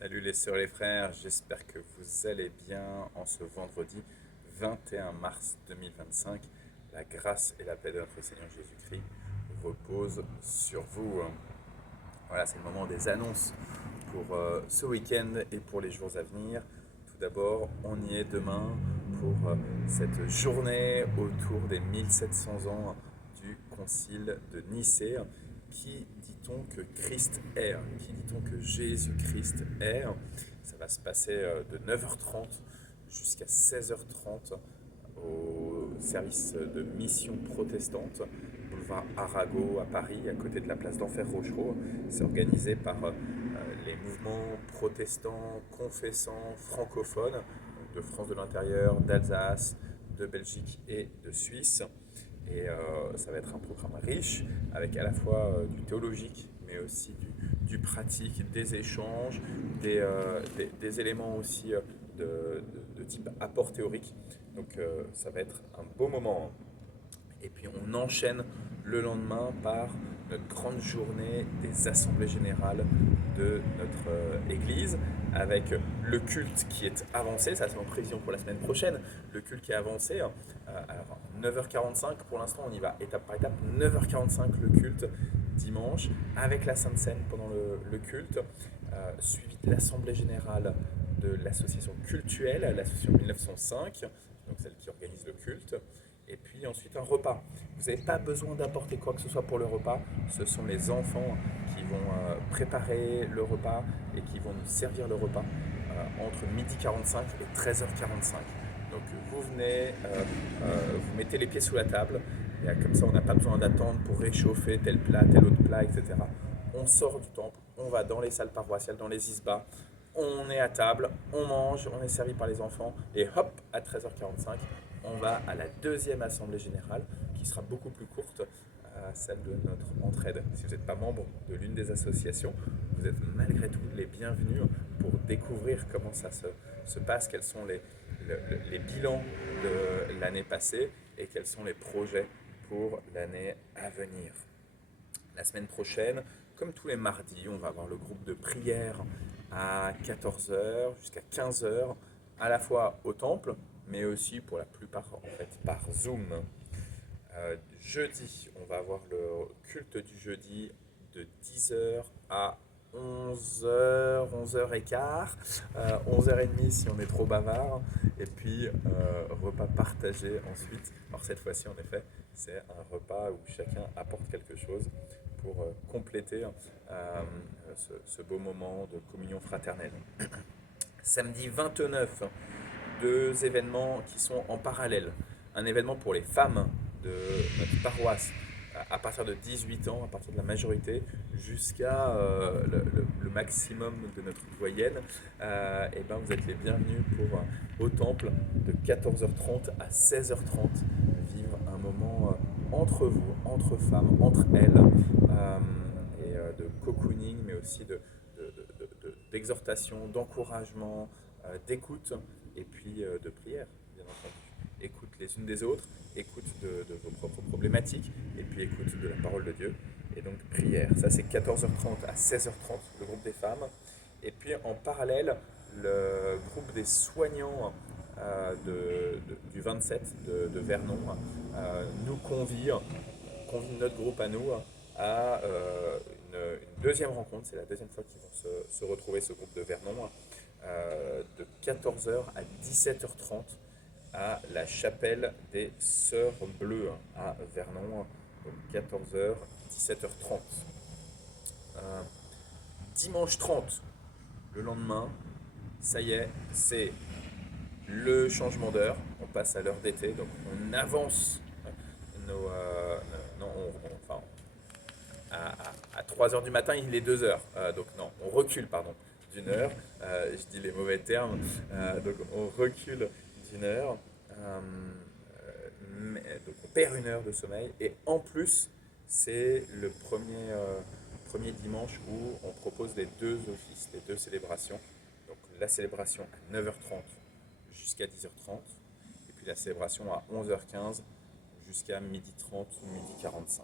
Salut les sœurs et les frères, j'espère que vous allez bien en ce vendredi 21 mars 2025. La grâce et la paix de notre Seigneur Jésus-Christ reposent sur vous. Voilà, c'est le moment des annonces pour ce week-end et pour les jours à venir. Tout d'abord, on y est demain pour cette journée autour des 1700 ans du concile de Nicée. Qui dit-on que Christ est? Qui dit-on que Jésus-Christ est? Ça va se passer de 9h30 jusqu'à 16h30 au service de mission protestante, boulevard Arago à Paris, à côté de la place d'Enfer Rochereau. C'est organisé par les mouvements protestants, confessants, francophones de France de l'intérieur, d'Alsace, de Belgique et de Suisse. Et ça va être un programme riche avec à la fois du théologique, mais aussi du pratique, des échanges, des éléments aussi de type apport théorique. Donc ça va être un beau moment. Et puis on enchaîne le lendemain par notre grande journée des assemblées générales de notre église avec le culte qui est avancé, ça c'est en prévision pour la semaine prochaine, le culte qui est avancé. Alors 9h45 pour l'instant, on y va étape par étape. 9h45 le culte dimanche avec la Sainte Seine pendant le culte, suivi de l'assemblée générale de l'association cultuelle, l'association 1905, donc celle qui organise le culte, et puis ensuite un repas. Vous n'avez pas besoin d'apporter quoi que ce soit pour le repas, ce sont les enfants qui vont préparer le repas et qui vont nous servir le repas entre 12h45 et 13h45. Donc vous venez, vous mettez les pieds sous la table, et comme ça on n'a pas besoin d'attendre pour réchauffer tel plat, tel autre plat, etc. On sort du temple, on va dans les salles paroissiales, dans les isbas, on est à table, on mange, on est servi par les enfants, et hop, à 13h45, on va à la deuxième assemblée générale, qui sera beaucoup plus courte, celle de notre entraide. Si vous n'êtes pas membre de l'une des associations, vous êtes malgré tout les bienvenus pour découvrir comment ça se passe, quels sont les bilans de l'année passée et quels sont les projets pour l'année à venir. La semaine prochaine, comme tous les mardis, on va avoir le groupe de prière à 14h jusqu'à 15h, à la fois au temple, mais aussi pour la plupart en fait par Zoom. Jeudi, on va avoir le culte du jeudi de 10h à 11h, 11h15, 11h30 si on est trop bavard, et puis repas partagé ensuite. Alors cette fois-ci, en effet, c'est un repas où chacun apporte quelque chose pour compléter ce beau moment de communion fraternelle. Samedi 29, deux événements qui sont en parallèle. Un événement pour les femmes de notre paroisse à partir de 18 ans, à partir de la majorité, jusqu'à le maximum de notre doyenne. Et ben vous êtes les bienvenus pour au temple de 14h30 à 16h30 vivre un moment entre vous, entre femmes, entre elles, et de cocooning, mais aussi d'exhortation, d'encouragement, d'écoute et puis de prière, bien entendu. Écoute les unes des autres, écoute de vos propres problématiques, et puis écoute de la parole de Dieu, et donc prière. Ça, c'est 14h30 à 16h30, le groupe des femmes. Et puis en parallèle, le groupe des soignants du 27 de Vernon nous convie notre groupe à nous à une deuxième rencontre. C'est la deuxième fois qu'ils vont se retrouver, ce groupe de Vernon, de 14h à 17h30 à la chapelle des Sœurs Bleues à Vernon, donc 14h, 17h30. Dimanche 30, le lendemain, ça y est, c'est le changement d'heure. On passe à l'heure d'été, donc on avance non, enfin, à 3h du matin, il est 2h. Donc non, on recule, pardon, d'une heure. Je dis les mauvais termes. Donc on recule d'une heure. Donc on perd une heure de sommeil. Et en plus, c'est le premier dimanche où on propose les deux offices, les deux célébrations. Donc la célébration à 9h30 jusqu'à 10h30. Et puis la célébration à 11h15 jusqu'à 12h30 ou 12h45.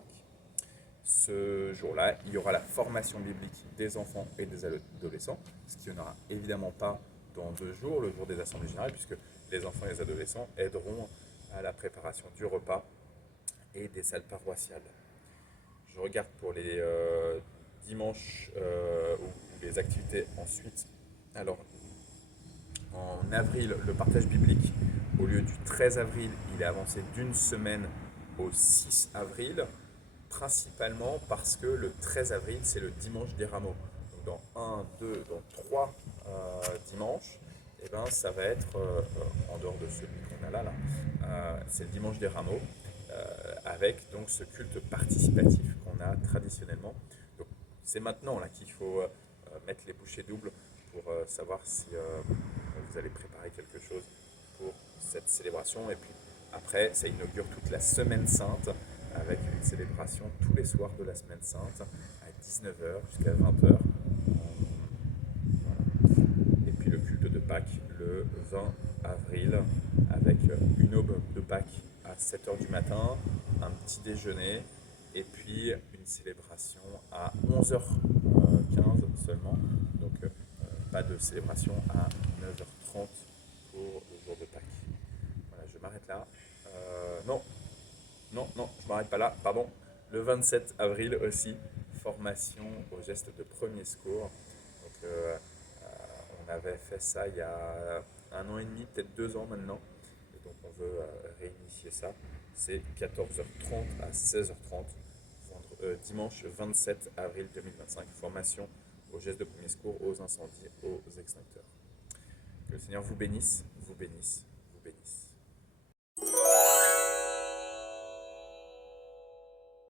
Ce jour-là, il y aura la formation biblique des enfants et des adolescents, ce qu'il n'y en aura évidemment pas dans 2 jours, le jour des assemblées générales, puisque les enfants et les adolescents aideront à la préparation du repas et des salles paroissiales. Je regarde pour les dimanches ou les activités ensuite. Alors, en avril, le partage biblique, au lieu du 13 avril, il est avancé d'une semaine au 6 avril, principalement parce que le 13 avril, c'est le dimanche des rameaux. Donc dans dans 3 dimanches, eh ben, ça va être, en dehors de celui qu'on a là, c'est le dimanche des rameaux, avec donc ce culte participatif qu'on a traditionnellement. Donc c'est maintenant là qu'il faut mettre les bouchées doubles pour savoir si vous allez préparer quelque chose pour cette célébration. Et puis après, ça inaugure toute la Semaine Sainte avec une célébration tous les soirs de la Semaine Sainte à 19h jusqu'à 20h. Et puis le culte de Pâques le 20 avril avec une aube de Pâques à 7h du matin, un petit déjeuner et puis une célébration à 11h15 seulement. Donc pas de célébration à 9h30 pour le jour de Pâques. Voilà, je m'arrête là. Non, non, non, je m'arrête pas là, pardon. Le 27 avril aussi, formation au geste de premier secours. Donc, on avait fait ça il y a 1 an et demi, peut-être 2 ans maintenant. Et donc, on veut réinitier ça. C'est 14h30 à 16h30, dimanche 27 avril 2025. Formation au geste de premier secours, aux incendies, aux extincteurs. Que le Seigneur vous bénisse, vous bénisse, vous bénisse.